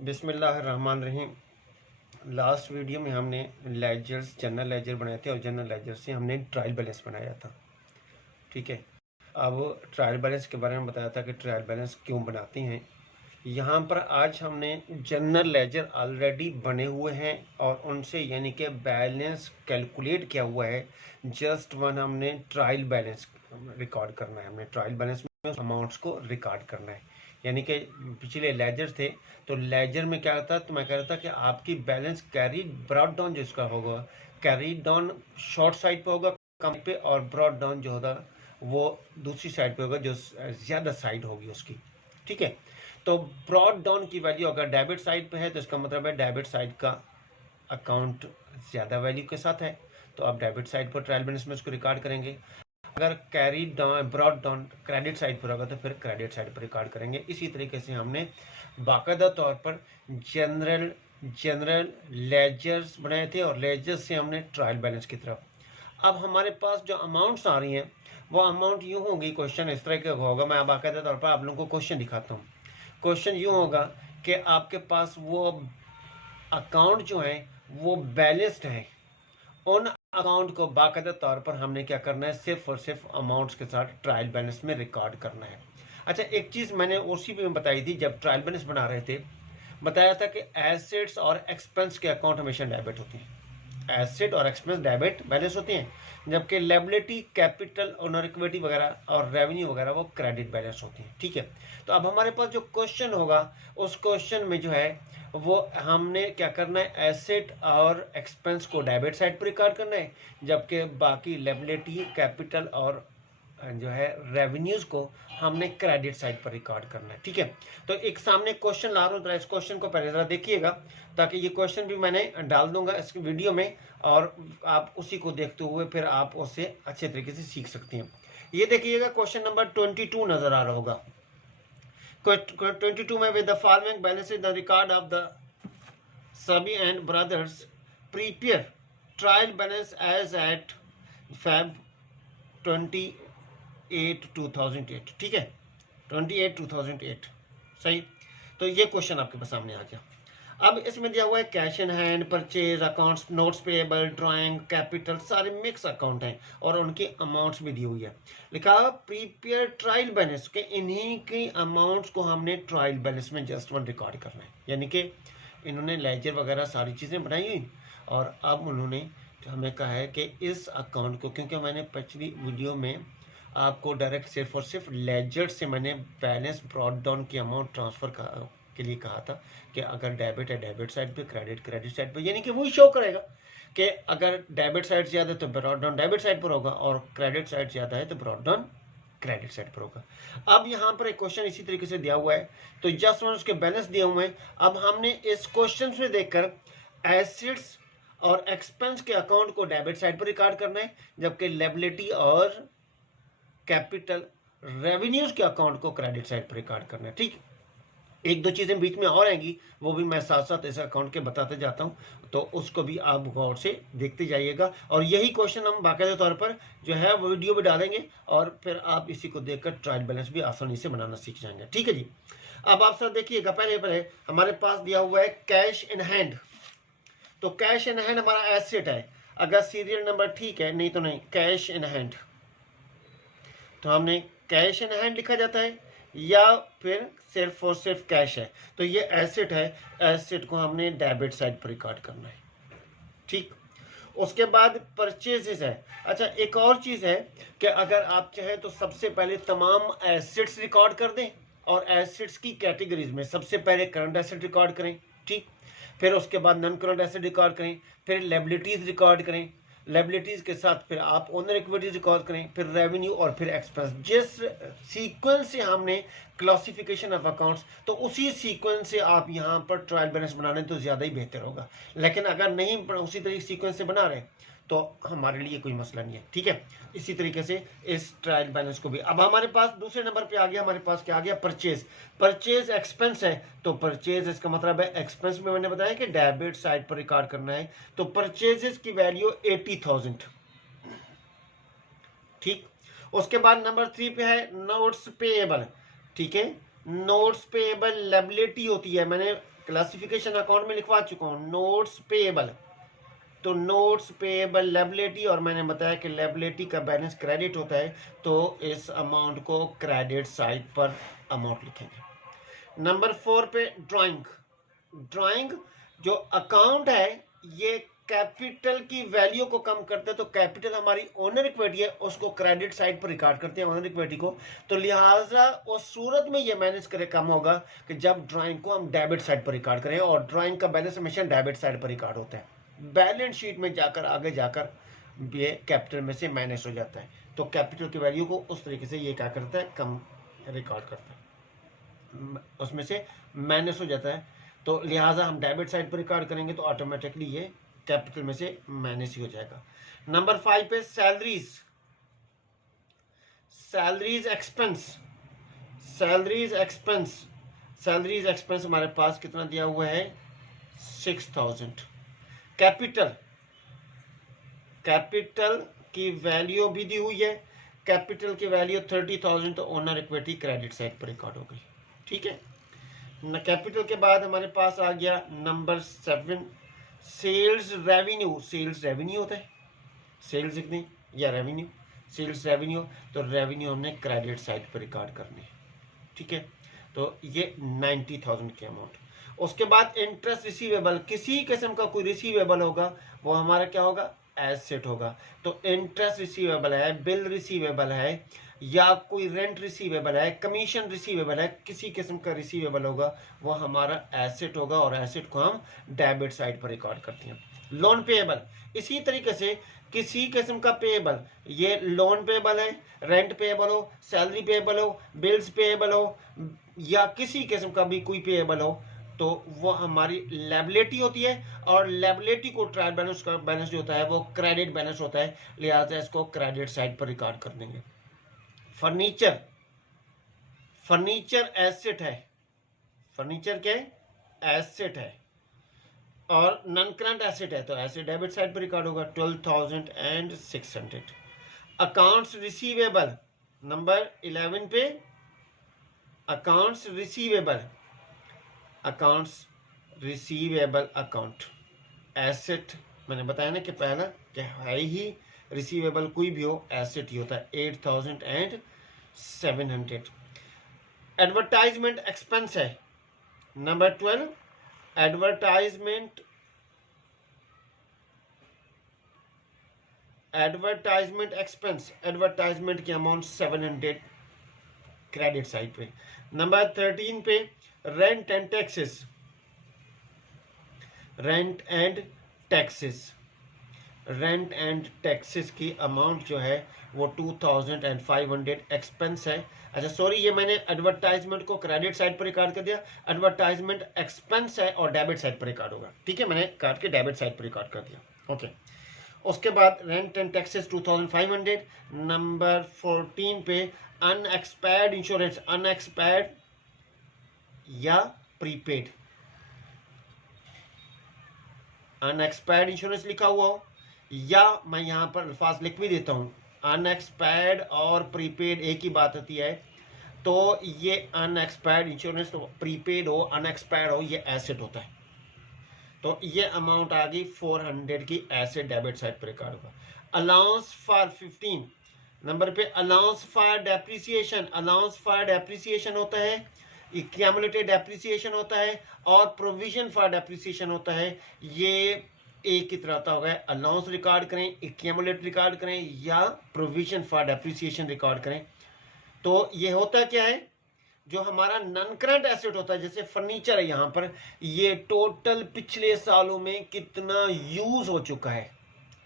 बिस्मिल्लाहिर्रहमानिर्रहीम। Last video में हमने लेजर्स जनरल लेजर बनाए थे और जनरल लेजर से हमने ट्रायल बैलेंस बनाया था। ठीक है, अब ट्रायल बैलेंस के बारे में बताया था कि ट्रायल बैलेंस क्यों बनाते हैं। यहाँ पर आज हमने जनरल लेजर ऑलरेडी बने हुए हैं और उनसे यानी कि बैलेंस कैलकुलेट किया हुआ है। जस्ट वन हमने ट्रायल बैलेंस रिकॉर्ड करना है। हमने ट्रायल बैलेंस में अमाउंट्स को रिकॉर्ड करना है। यानी कि पिछले लेजर थे तो लेजर में क्या था, तो मैं कह रहा था कि आपकी बैलेंस कैरी ब्रॉड डाउन जिसका होगा, कैरी डाउन शॉर्ट साइड पे होगा कम पे, और ब्रॉड डाउन जो होगा वो दूसरी साइड पे होगा जो ज़्यादा साइड होगी उसकी। ठीक है, तो ब्रॉड डाउन की वैल्यू अगर डेबिट साइड पे है तो इसका मतलब है डेबिट साइड का अकाउंट ज़्यादा वैल्यू के साथ है, तो आप डेबिट साइड पर ट्रायल बैलेंस में उसको रिकॉर्ड करेंगे। अगर carry down brought down credit side पर होगा तो फिर क्रेडिट साइड पर रिकॉर्ड करेंगे। इसी तरीके से हमने बाकायदा तौर पर जनरल लेजर्स बनाए थे और लेजर्स से हमने ट्रायल बैलेंस की तरफ। अब हमारे पास जो अमाउंट्स आ रही हैं वो अमाउंट यूँ होगी, क्वेश्चन इस तरह का होगा। मैं बाकायदा तौर पर आप लोगों को क्वेश्चन दिखाता हूँ। क्वेश्चन यूँ होगा कि आपके पास वो अकाउंट जो है वो बैलेंस्ड है, उन अकाउंट को बाकायदा तौर पर हमने क्या करना है, सिर्फ और सिर्फ अमाउंट्स के साथ ट्रायल बैलेंस में रिकॉर्ड करना है। अच्छा, एक चीज़ मैंने उसी में बताई थी जब ट्रायल बैलेंस बना रहे थे, बताया था कि एसेट्स और एक्सपेंस के अकाउंट हमेशा डेबिट होते हैं। एसेट और एक्सपेंस डेबिट बैलेंस होते हैं, जबकि लायबिलिटी, कैपिटल, ओनर इक्विटी वगैरह और रेवेन्यू वगैरह वो क्रेडिट बैलेंस होते हैं। ठीक है, तो अब हमारे पास जो क्वेश्चन होगा उस क्वेश्चन में जो है वो हमने क्या करना है, एसेट और एक्सपेंस को डेबिट साइड पर रिकॉर्ड करना है, जबकि बाकी लायबिलिटी, कैपिटल और जो है रेवेन्यूज को हमने क्रेडिट साइड पर रिकॉर्ड करना है। ठीक है, तो एक सामने क्वेश्चन ला रहा हूँ, इस क्वेश्चन को पहले जरा देखिएगा, ताकि ये क्वेश्चन भी मैंने डाल दूंगा इस वीडियो में और आप उसी को देखते हुए फिर आप उससे अच्छे तरीके से सीख सकते हैं। ये देखिएगा, क्वेश्चन नंबर 22 नजर आ रहा होगा। 22 में with the following balance the record of the सभी and brothers prepare trial balance as at Feb 28/2008। ठीक है, 28/2008 सही। तो ये क्वेश्चन आपके पास सामने आ गया। अब इसमें दिया हुआ है cash in hand, purchase accounts, notes payable, drawing, capital, सारे मिक्स अकाउंट हैं और उनकी अमाउंट्स भी दी हुई है। लिखा प्रीपेयर ट्रायल बैलेंस के, इन्हीं की अमाउंट्स को हमने ट्रायल बैलेंस में जस्ट वन रिकॉर्ड करना है। यानी कि इन्होंने लेजर वगैरह सारी चीज़ें बनाई हुई और अब उन्होंने हमें कहा है कि इस अकाउंट को, क्योंकि मैंने पिछली वीडियो में आपको डायरेक्ट सिर्फ और सिर्फ लेजर से मैंने बैलेंस ब्रॉड डाउन की अमाउंट ट्रांसफ़र के लिए कहा था कि अगर डेबिट है डेबिट साइड पे, क्रेडिट साइड पे, यानी कि वही शो करेगा कि अगर डेबिट साइड ज़्यादा है तो ब्रॉड डाउन डेबिट साइड पर होगा और क्रेडिट साइड ज़्यादा है तो ब्रॉड डाउन क्रेडिट साइड पर होगा। अब यहाँ पर एक क्वेश्चन इसी तरीके से दिया हुआ है, तो जस्ट वन उसके बैलेंस दिए हुए हैं। अब हमने इस क्वेश्चन में देखकर एसेट्स और एक्सपेंस के अकाउंट को डेबिट साइड पर रिकॉर्ड करना है, जबकि लायबिलिटी और कैपिटल, रेवेन्यूज के अकाउंट को क्रेडिट साइड पर रिकॉर्ड करना है। ठीक, एक दो चीज़ें बीच में और आएंगी, वो भी मैं साथ साथ इस अकाउंट के बताते जाता हूँ, तो उसको भी आप गौर से देखते जाइएगा। और यही क्वेश्चन हम बाकायदा तौर पर जो है वो वीडियो भी डालेंगे और फिर आप इसी को देखकर ट्रायल बैलेंस भी आसानी से बनाना सीख जाएंगे। ठीक है जी, अब आप सब देखिएगा, पहले हमारे पास दिया हुआ है कैश इन हैंड। तो कैश इन हैंड हमारा एसेट है, अगर सीरियल नंबर ठीक है, नहीं तो नहीं। कैश इन हैंड तो हमने कैश इन हैंड लिखा जाता है या फिर सिर्फ और सिर्फ कैश है, तो ये एसेट है, एसेट को हमने डेबिट साइड पर रिकॉर्ड करना है। ठीक, उसके बाद परचेजेस है। अच्छा, एक और चीज़ है कि अगर आप चाहें तो सबसे पहले तमाम एसेट्स रिकॉर्ड कर दें और एसेट्स की कैटेगरीज में सबसे पहले करंट एसेट रिकॉर्ड करें। ठीक, फिर उसके बाद नॉन करंट एसेट रिकॉर्ड करें, फिर लायबिलिटीज रिकॉर्ड करें, लायबिलिटीज के साथ फिर आप ओनर इक्विटी रिकॉर्ड करें, फिर रेवेन्यू और फिर एक्सपेंस। जिस सीक्वेंस से हमने क्लासिफिकेशन ऑफ अकाउंट्स, तो उसी सीक्वेंस से आप यहाँ पर ट्रायल बैलेंस बनाने तो ज़्यादा ही बेहतर होगा। लेकिन अगर नहीं उसी तरीके सीक्वेंस से बना रहे तो हमारे लिए कोई मसला नहीं है। ठीक है, इसी तरीके से इस ट्रायल बैलेंस को भी। अब हमारे पास दूसरे नंबर पे आ गया, हमारे पास क्या आ गया, परचेज। परचेज एक्सपेंस है, तो परचेज इसका मतलब है एक्सपेंस में मैंने बताया कि डेबिट साइड पर रिकॉर्ड करना है, तो परचेजेस की वैल्यू 80,000। ठीक, उसके बाद नंबर 3 पे है नोट्स पेएबल। ठीक है, नोट्स पेएबल लायबिलिटी होती है, मैंने क्लासिफिकेशन अकाउंट में लिखवा चुका हूँ, नोट्स पेएबल। तो नोट्स पेएबल लायबिलिटी, और मैंने बताया कि लायबिलिटी का बैलेंस क्रेडिट होता है, तो इस अमाउंट को क्रेडिट साइड पर अमाउंट लिखेंगे। नंबर 4 पे ड्राइंग। ड्राइंग जो अकाउंट है ये कैपिटल की वैल्यू को कम करते हैं, तो कैपिटल हमारी ओनर इक्विटी है, उसको क्रेडिट साइड पर रिकॉर्ड करते हैं ओनर इक्विटी को। तो लिहाजा उस सूरत में ये मैनेज करे कम होगा कि जब ड्राइंग को हम डेबिट साइड पर रिकॉर्ड करें, और ड्राइंग का बैलेंस हमेशा डेबिट साइड पर रिकॉर्ड होता है। बैलेंस शीट में जाकर आगे जाकर ये कैपिटल में से माइनस हो जाता है, तो कैपिटल की वैल्यू को उस तरीके से ये क्या करता है, कम रिकॉर्ड करता है, उसमें से माइनस हो जाता है। तो लिहाजा हम डेबिट साइड पर रिकॉर्ड करेंगे तो ऑटोमेटिकली ये कैपिटल में से माइनस ही हो जाएगा। नंबर 5 पे salaries. Salaries expense. Salaries expense. Salaries expense हमारे पास कितना दिया हुआ है, 6000। कैपिटल, कैपिटल की वैल्यू भी दी हुई है, कैपिटल की वैल्यू 30,000, तो ओनर इक्विटी क्रेडिट साइड पर रिकॉर्ड हो गई। ठीक है न, कैपिटल के बाद हमारे पास आ गया number 7 sales revenue. Sales revenue होता है, सेल्स कितनी या रेवेन्यू, सेल्स रेवेन्यू, तो रेवेन्यू हमने क्रेडिट साइड पर रिकॉर्ड करनी है। ठीक है, तो ये 90,000 की अमाउंट। उसके बाद इंटरेस्ट रिसीवेबल, किसी किस्म का कोई रिसीवेबल होगा वो हमारा क्या होगा, एसेट होगा। तो इंटरेस्ट रिसीवेबल है, बिल रिसीवेबल है, या कोई रेंट रिसीवेबल है, कमीशन रिसीवेबल है, किसी किस्म का रिसीवेबल होगा वो हमारा एसेट होगा, और एसेट को हम डेबिट साइड पर रिकॉर्ड करते हैं। लोन पेएबल, इसी तरीके से किसी किस्म का पेएबल, ये लोन पेएबल है, रेंट पेएबल हो, सैलरी पेएबल हो, बिल्स पेएबल हो, या किसी किस्म का भी कोई पेएबल हो, तो वो हमारी लायबिलिटी होती है, और लायबिलिटी को ट्रायल बैलेंस का बैलेंस जो होता है वो क्रेडिट बैलेंस होता है, लिहाजा इसको क्रेडिट साइड पर रिकॉर्ड कर देंगे। फर्नीचर, फर्नीचर एसेट है, फर्नीचर के एसेट है, और नॉन करंट एसेट है, तो एसेट डेबिट साइड पर रिकॉर्ड होगा, 12,600। अकाउंट्स रिसीवेबल, नंबर 11 पे accounts receivable. Accounts receivable account asset, मैंने बताया ना कि पहला कि है ही रिसीवेबल, कोई भी हो एसेट ही होता है, 8,700। एडवर्टाइजमेंट एक्सपेंस है, number 12 advertisement. Advertisement expense, advertisement की अमाउंट 700 क्रेडिट साइड पे। नंबर 13 पे rent and taxes. Rent and taxes, rent and taxes की अमाउंट जो है वो 2,500 एक्सपेंस है। अच्छा सॉरी, ये मैंने एडवर्टाइजमेंट को क्रेडिट साइड पर रिकॉर्ड कर दिया, एडवर्टाइजमेंट एक्सपेंस है और डेबिट साइड पर रिकॉर्ड होगा। ठीक है, मैंने काट के डेबिट साइड पर रिकॉर्ड कर दिया। ओके, उसके बाद रेंट एंड टैक्सेस 2,500। नंबर 14 पे अनएक्सपायर्ड इंश्योरेंस, अनएक्सपायर्ड या प्रीपेड, अनएक्सपायर्ड इंश्योरेंस लिखा हुआ हो, या मैं यहाँ पर अल्फाज लिख भी देता हूँ, अनएक्सपायर्ड और प्रीपेड एक ही बात होती है। तो ये अनएक्सपायर्ड इंश्योरेंस, तो प्रीपेड हो अनएक्सपायर्ड हो, ये एसेट होता है। तो ये अमाउंट आ गई 400 की, एसेट डेबिट साइड पर रिकॉर्ड होगा। अलाउंस फॉर 15 नंबर पे allowance for depreciation, allowance for depreciation होता है, एक्यूमुलेटेड डेप्रिसिएशन होता है, और प्रोविजन फॉर डेप्रिसिएशन होता है। ये एक की तरह होगा, अलाउंस रिकॉर्ड करें, एक्यूमुलेट रिकॉर्ड करें, या प्रोविजन फॉर डेप्रिसिएशन रिकॉर्ड करें। तो ये होता क्या है, जो हमारा नॉन करंट एसेट होता है, जैसे फर्नीचर है यहाँ पर, ये टोटल पिछले सालों में कितना यूज हो चुका है।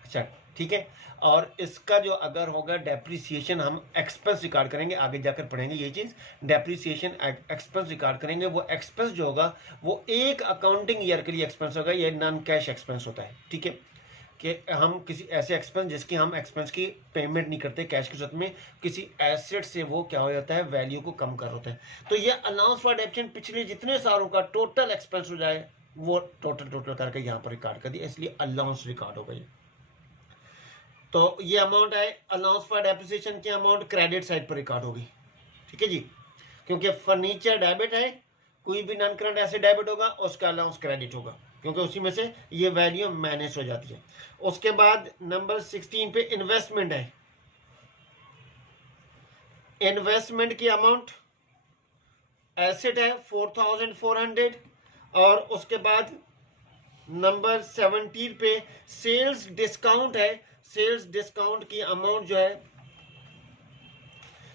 अच्छा ठीक है, और इसका जो अगर होगा डेप्रिसिएशन, हम एक्सपेंस रिकॉर्ड करेंगे, आगे जाकर पढ़ेंगे ये चीज़, डेप्रिसिएशन एक्सपेंस रिकॉर्ड करेंगे। वो एक्सपेंस जो होगा वो एक अकाउंटिंग ईयर के लिए एक्सपेंस होगा, ये नॉन कैश एक्सपेंस होता है। ठीक है, कि हम किसी ऐसे एक्सपेंस जिसकी हम एक्सपेंस की पेमेंट नहीं करते कैश के साथ में, किसी एसेट से वो क्या हो जाता है, वैल्यू को कम कर होता है। तो ये अलाउंस फॉर डेप्रिसिएशन पिछले जितने सालों का टोटल एक्सपेंस हो जाए, वो टोटल करके यहाँ पर रिकॉर्ड कर दिया, इसलिए अलाउंस रिकॉर्ड हो गई। तो ये अमाउंट है अलाउंस फॉर डेप्रिसिएशन की अमाउंट क्रेडिट साइड पर रिकॉर्ड होगी। ठीक है जी, क्योंकि फर्नीचर डेबिट है कोई भी नॉन करंट एसेट डेबिट होगा, उसका अलाउंस क्रेडिट होगा, क्योंकि उसी में से ये वैल्यू मैनेज हो जाती है। उसके बाद नंबर 16 पे इन्वेस्टमेंट है। इन्वेस्टमेंट की अमाउंट एसेट है 4400, और उसके बाद नंबर 17 पे सेल्स डिस्काउंट है। सेल्स डिस्काउंट की अमाउंट जो है,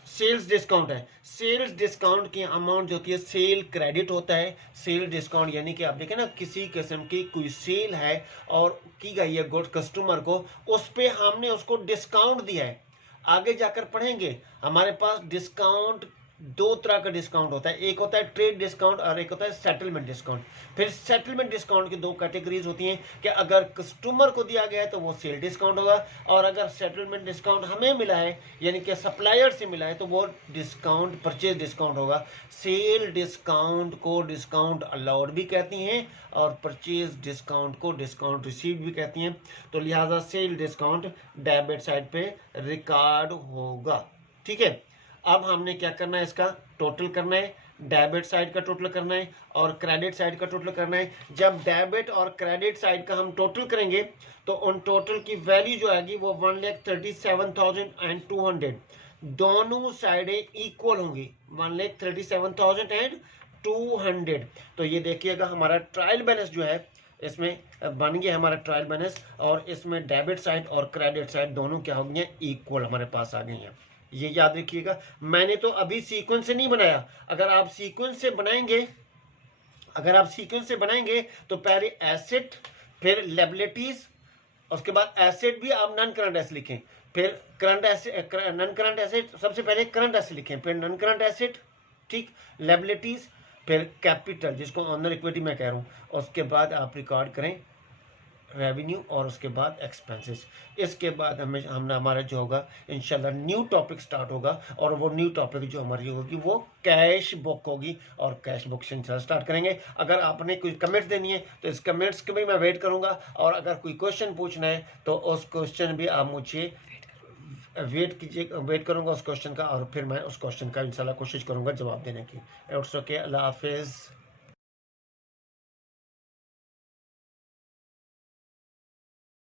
सेल्स डिस्काउंट है, सेल्स डिस्काउंट की अमाउंट जो होती है, सेल क्रेडिट होता है। सेल डिस्काउंट यानी कि आप देखें ना, किसी किस्म की कोई सेल है और की गई है गुड कस्टमर को, उस पे हमने उसको डिस्काउंट दिया है। आगे जाकर पढ़ेंगे, हमारे पास डिस्काउंट दो तरह का डिस्काउंट होता है, एक होता है ट्रेड डिस्काउंट और एक होता है सेटलमेंट डिस्काउंट। फिर सेटलमेंट डिस्काउंट की दो कैटेगरीज होती हैं कि अगर कस्टमर को दिया गया है तो वो सेल डिस्काउंट होगा, और अगर सेटलमेंट डिस्काउंट हमें मिला है यानी कि सप्लायर से मिला है तो वो डिस्काउंट परचेज डिस्काउंट होगा। सेल डिस्काउंट को डिस्काउंट अलाउड भी कहती हैं और परचेज डिस्काउंट को डिस्काउंट रिसीव्ड भी कहती हैं। तो लिहाजा सेल डिस्काउंट डेबिट साइड पे रिकॉर्ड होगा। ठीक है, अब हमने क्या करना है, इसका टोटल करना है, डेबिट साइड का टोटल करना है और क्रेडिट साइड का टोटल करना है। जब डेबिट और क्रेडिट साइड का हम टोटल करेंगे तो उन टोटल की वैल्यू जो आएगी वो 1,37,200, दोनों साइडें इक्वल होंगी, 1,37,200। तो ये देखिएगा हमारा ट्रायल बैलेंस जो है इसमें बन गया हमारा ट्रायल बैलेंस, और इसमें डेबिट साइड और क्रेडिट साइड दोनों क्या हो गई हैं, इक्वल हमारे पास आ गई हैं। ये याद रखिएगा, मैंने तो अभी सीक्वेंस से नहीं बनाया। अगर आप सीक्वेंस से बनाएंगे, अगर आप सीक्वेंस से बनाएंगे तो पहले एसेट, फिर लायबिलिटीज, उसके बाद एसेट भी आप नॉन करंट एसेट लिखें, फिर current asset, non current asset, सबसे पहले करंट एसेट लिखें, फिर नॉन करंट एसेट, ठीक, लायबिलिटीज, फिर कैपिटल जिसको ऑनर इक्विटी मैं कह रहा हूँ, उसके बाद आप रिकॉर्ड करें रेवेन्यू और उसके बाद एक्सपेंसेस। इसके बाद हमारा जो होगा इंशाल्लाह न्यू टॉपिक स्टार्ट होगा, और वो न्यू टॉपिक जो हमारी होगी वो कैश बुक होगी, और कैश बुक से इंशाल्लाह स्टार्ट करेंगे। अगर आपने कोई कमेंट्स देनी है तो इस कमेंट्स के भी मैं वेट करूंगा, और अगर कोई क्वेश्चन पूछना है तो उस क्वेश्चन भी आप मुझे वेट कीजिए, वेट करूंगा उस क्वेश्चन का, और फिर मैं उस क्वेश्चन का इंशाल्लाह कोशिश करूंगा जवाब देने की। इट्स ओके, अल्लाह हाफिज़।